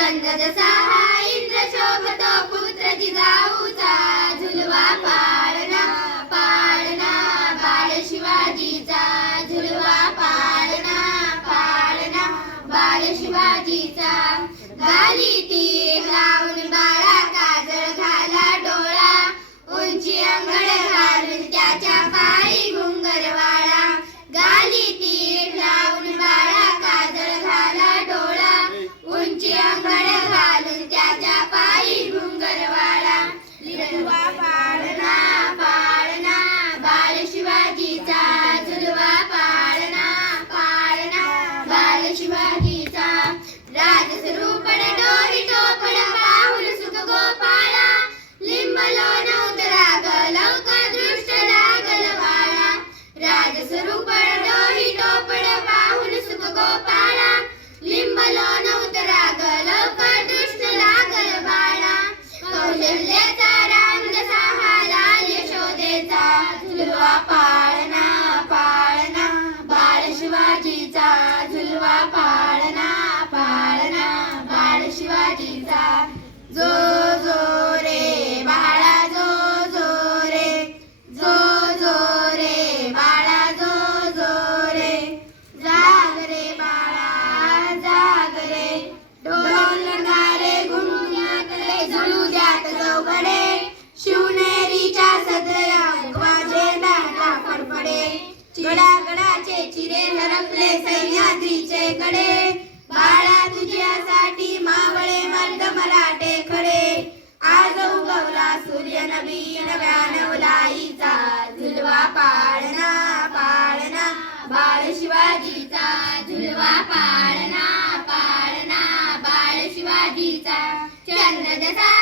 चंद्र जसा हा इंद्र शोभतो पुत्र जिजाऊचा झुलवा पाळणा पाळणा बाळ शिवाजीचा झुलवा पाळणा पाळणा बाळ शिवाजीचा गाली तीर लावून बाळा काजळ घाला डोळा उंची अंगड घालून त्याच्या पायी घुंगरवाळा गाली तीर लावून बाळा काजळ घाला डोळा उंची अंगड घालून त्याच्या पायी घुंगरवाळा झुलवा पाळणा पाळणा बाळ शिवाजीचा झुलवा पाळणा पाळणा बाळ शिवाजीचा राजसरूपड डोरी टोपड पाहुल सुख गोपाळा लिंबलो नवतरा लवकर दृष्ट लागल बाळा राजसरूपड डोरी टोपड पाहुल सुख गोपाळा लिंबलो नवतरा लवकर दृष्ट लागल बाळा कौशल्याचा राम जसा हाला यशोदेचा झुलवा पाळणा पाळणा बाळ शिवाजीचा झुलवा पाळणा पाळणा बाळ शिवाजीचा जो जो रे बाळा जो जो रे जो जो रे बाळा जो जो रे जाग रे बाळा जाग रे ढोल नगारे घुमण्याकडे झुलू द्यात चौघडे शिवनेरीच्या सदया वाजे दाटा फडफडे गडागडाचे चिरे हरपले सह्याद्रीचे कडे बाळा तुझ्यासाठी मावळे मर्द मराठे खडे आज उगवला सूर्य नवीन नवलाईचा झुलवा पाळणा पाळणा बाळ शिवाजीचा झुलवा पाळणा पाळणा बाळ शिवाजीचा चंद्र जसा